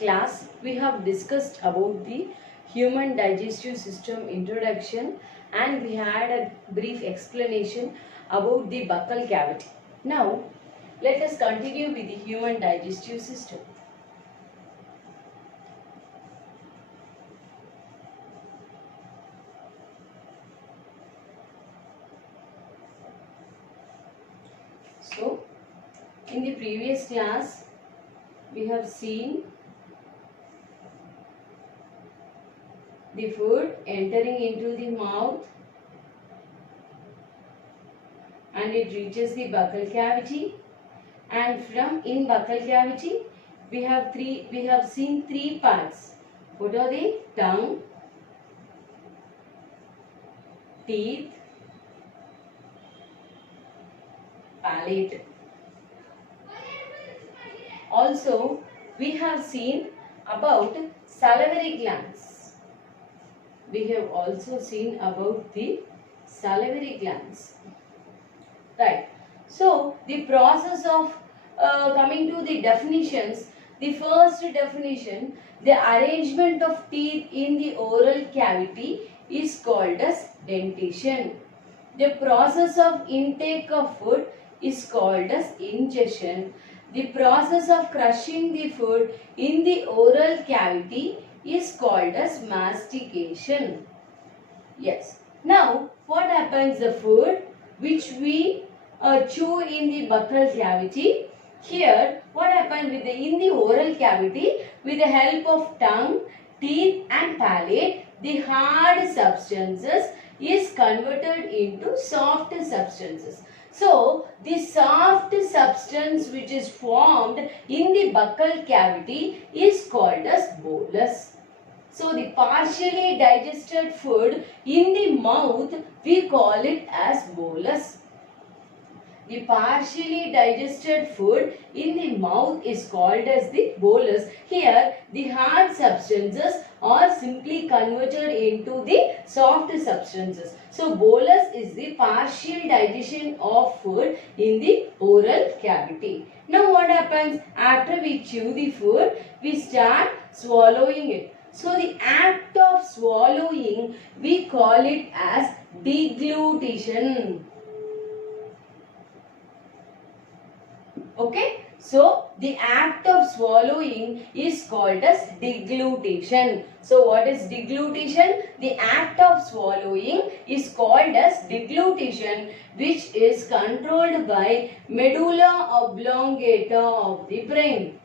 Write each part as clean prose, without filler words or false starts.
class, we have discussed about the human digestive system introduction, and we had a brief explanation about the buccal cavity. Now, let us continue with the human digestive system. So, in the previous class, we have seen the food entering into the mouth and it reaches the buccal cavity, and from in buccal cavity we have seen three parts. What are they? Tongue, teeth, palate. Also, we have seen about salivary glands. We have also seen about the salivary glands. Right. So, the process of coming to the definitions, the first definition, the arrangement of teeth in the oral cavity is called as dentition. The process of intake of food is called as ingestion. The process of crushing the food in the oral cavity is called as mastication. Yes. Now, what happens the food which we chew in the buccal cavity? Here, what happens with in the oral cavity, with the help of tongue, teeth and palate, the hard substances is converted into soft substances. So, the soft substance which is formed in the buccal cavity is called as bolus. So, the partially digested food in the mouth, we call it as bolus. The partially digested food in the mouth is called as the bolus. Here, the hard substances are simply converted into the soft substances. So, bolus is the partial digestion of food in the oral cavity. Now, what happens after we chew the food? We start swallowing it. So, the act of swallowing, we call it as deglutition. Okay, so the act of swallowing is called as deglutition. So what is deglutition? The act of swallowing is called as deglutition, which is controlled by medulla oblongata of the brain.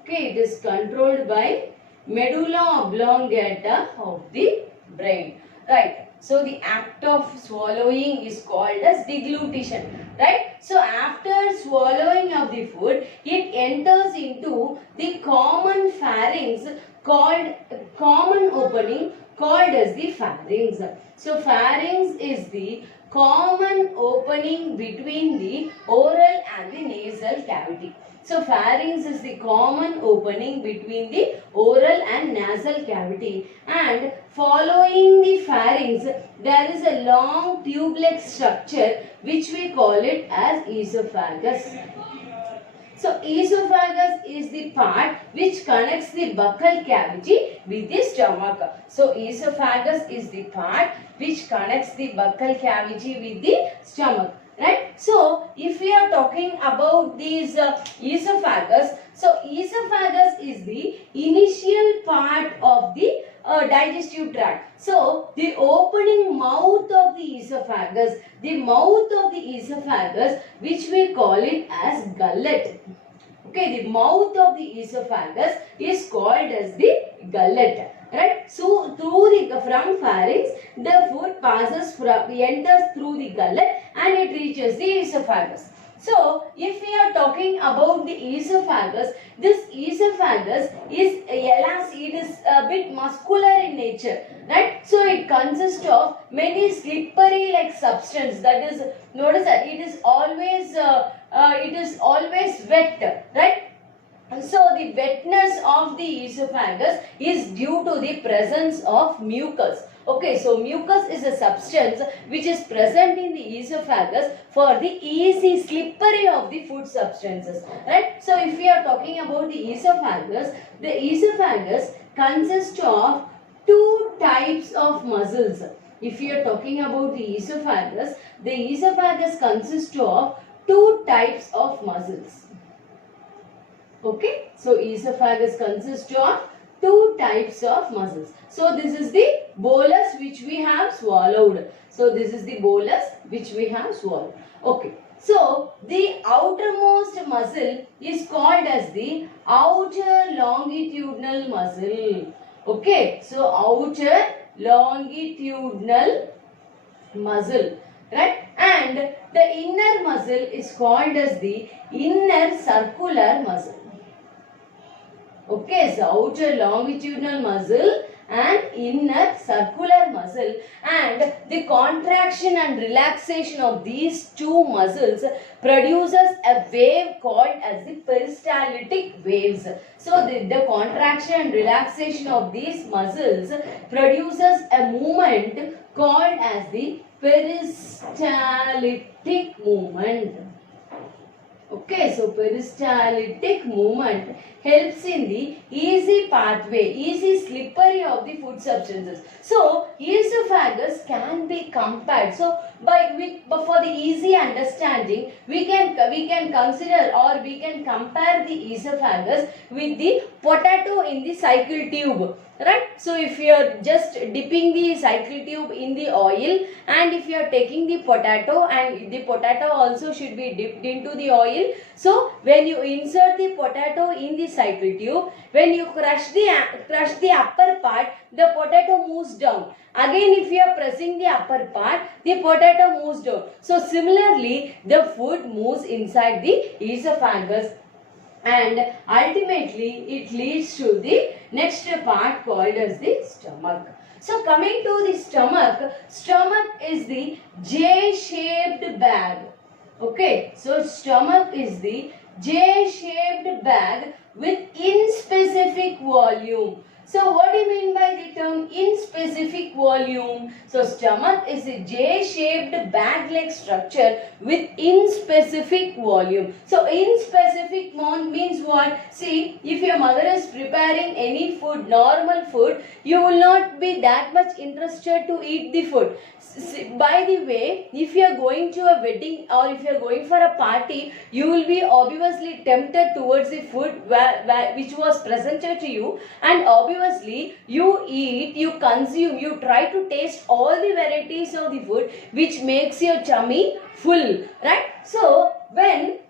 Okay, it is controlled by medulla oblongata of the brain. Right. So the act of swallowing is called as deglutition. Right. So after swallowing of the food, it enters into the common pharynx called common opening called as the pharynx. So pharynx is the common opening between the oral and the nasal cavity. So pharynx is the common opening between the oral and nasal cavity, and following the pharynx there is a long tube-like structure which we call it as esophagus. So esophagus is the part which connects the buccal cavity with the stomach. So esophagus is the part which connects the buccal cavity with the stomach. Right. So, if we are talking about these esophagus, so esophagus is the initial part of the digestive tract. So, the opening mouth of the esophagus, which we call it as gullet. Okay, the mouth of the esophagus is called as the gullet. Right. So, from pharynx, the food enters through the gullet and it reaches the esophagus. So, if we are talking about the esophagus, this esophagus is it is a bit muscular in nature, right? So, it consists of many slippery like substance. That is, notice that it is always wet, right? So, the wetness of the esophagus is due to the presence of mucus. Okay, so mucus is a substance which is present in the esophagus for the easy slippery of the food substances, right? So if we are talking about the esophagus consists of two types of muscles. If you are talking about the esophagus consists of two types of muscles. Okay, so esophagus consists of two types of muscles. So this is the bolus which we have swallowed. So this is the bolus which we have swallowed. Okay, so the outermost muscle is called as the outer longitudinal muscle. Okay, so outer longitudinal muscle, right? And the inner muscle is called as the inner circular muscle. Okay, so outer longitudinal muscle and inner circular muscle, and the contraction and relaxation of these two muscles produces a wave called as the peristaltic waves. So the contraction and relaxation of these muscles produces a movement called as the peristaltic movement. Okay, so peristaltic movement helps in the easy pathway, easy slippery of the food substances. So esophagus can be compared. So for the easy understanding, we can consider or we can compare the esophagus with the potato in the cycle tube. Right? So if you are just dipping the cycle tube in the oil, and if you are taking the potato, and the potato also should be dipped into the oil. So when you insert the potato in the cycle tube, when you crush the upper part, the potato moves down. Again, if you are pressing the upper part, the potato moves down. So similarly, the food moves inside the esophagus, and ultimately it leads to the next part called as the stomach. So coming to the stomach is the J-shaped bag. Okay, so stomach is the J-shaped bag with inspecific volume. So what do you mean by the term inspecific volume? So stomach is a J-shaped bag-like structure with inspecific volume. So inspecific means what? See, if your mother is preparing any food, normal food, you will not be that much interested to eat the food. By the way, if you are going to a wedding or if you are going for a party, you will be obviously tempted towards the food which was presented to you, and obviously you eat, you consume, you try to taste all the varieties of the food which makes your tummy full, right? So when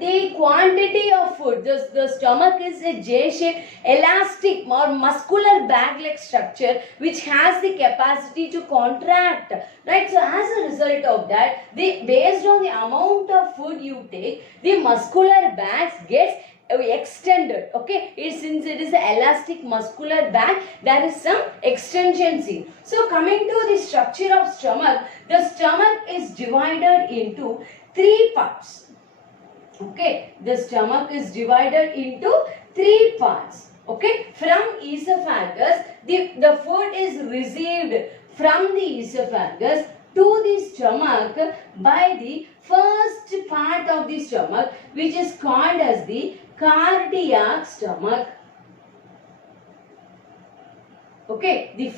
the quantity of food, the stomach is a J-shaped elastic or muscular bag-like structure which has the capacity to contract, right? So as a result of that, based on the amount of food you take, the muscular bags gets extended. Okay, since it is an elastic muscular bag, there is some extension seen. So coming to the structure of stomach, the stomach is divided into three parts. Okay, the stomach is divided into three parts. Okay, from esophagus, the food is received from the esophagus to the stomach by the first part of the stomach, which is called as the cardiac stomach. Okay, the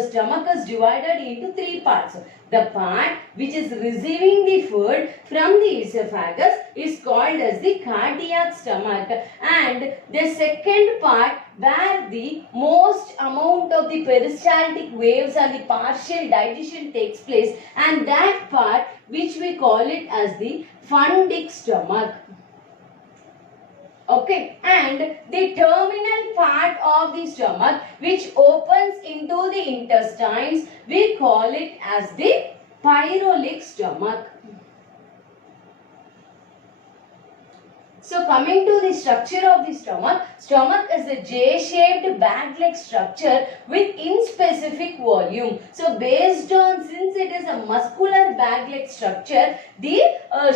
stomach is divided into three parts. The part which is receiving the food from the esophagus is called as the cardiac stomach, and the second part where the most amount of the peristaltic waves and the partial digestion takes place, and that part which we call it as the fundic stomach. Okay, and the terminal part of the stomach which opens into the intestines, we call it as the pyrolic stomach. So coming to the structure of the stomach is a J-shaped bag-like structure with inspecific volume. So based on, since it is a muscular bag-like structure, the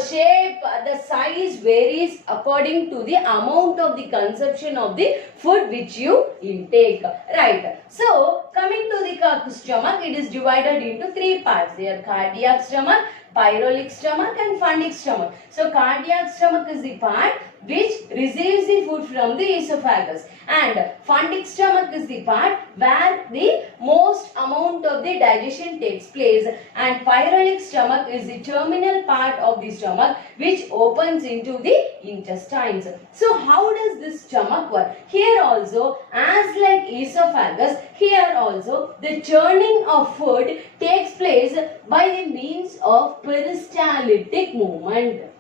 shape, the size varies according to the amount of the consumption of the food which you intake. Right. So coming to the stomach, it is divided into three parts. There, cardiac stomach, pyrolic stomach and fundic stomach. So cardiac stomach is the part which receives the food from the esophagus, and fundic stomach is the part where the most amount of the digestion takes place, and pyrolic stomach is the terminal part of the stomach which opens into the intestines. So how does this stomach work? Here also, as like esophagus, here also the churning of food takes place by the means of peristaltic movement.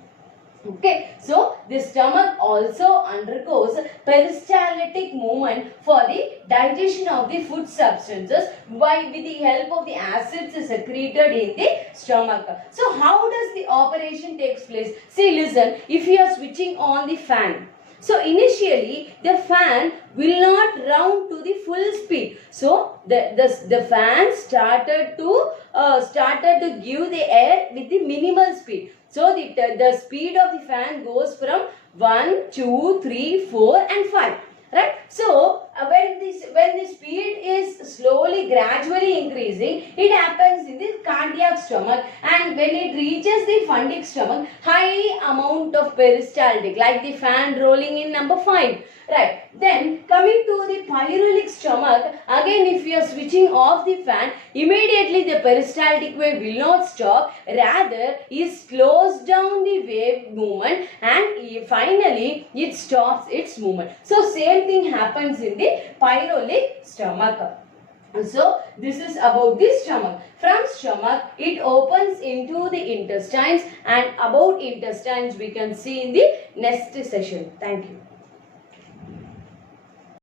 Okay, so the stomach also undergoes peristaltic movement for the digestion of the food substances with the help of the acids secreted in the stomach. So how does the operation takes place? See, listen, if you are switching on the fan, so initially the fan will not round to the full speed. So the fan started to give the air with the minimal speed. So the speed of the fan goes from 1, 2, 3, 4 and 5. Right? So when the speed is slowly, gradually increasing, it happens in the cardiac stomach, and when it reaches the fundic stomach, high amount of peristaltic, like the fan rolling in number 5. Right. Then coming to the pyrolic stomach, again if you are switching off the fan, immediately the peristaltic wave will not stop, rather it slows down the wave movement and finally it stops its movement. So same thing happens in the pyrolic stomach. So this is about the stomach. From stomach it opens into the intestines, and about intestines we can see in the next session. Thank you.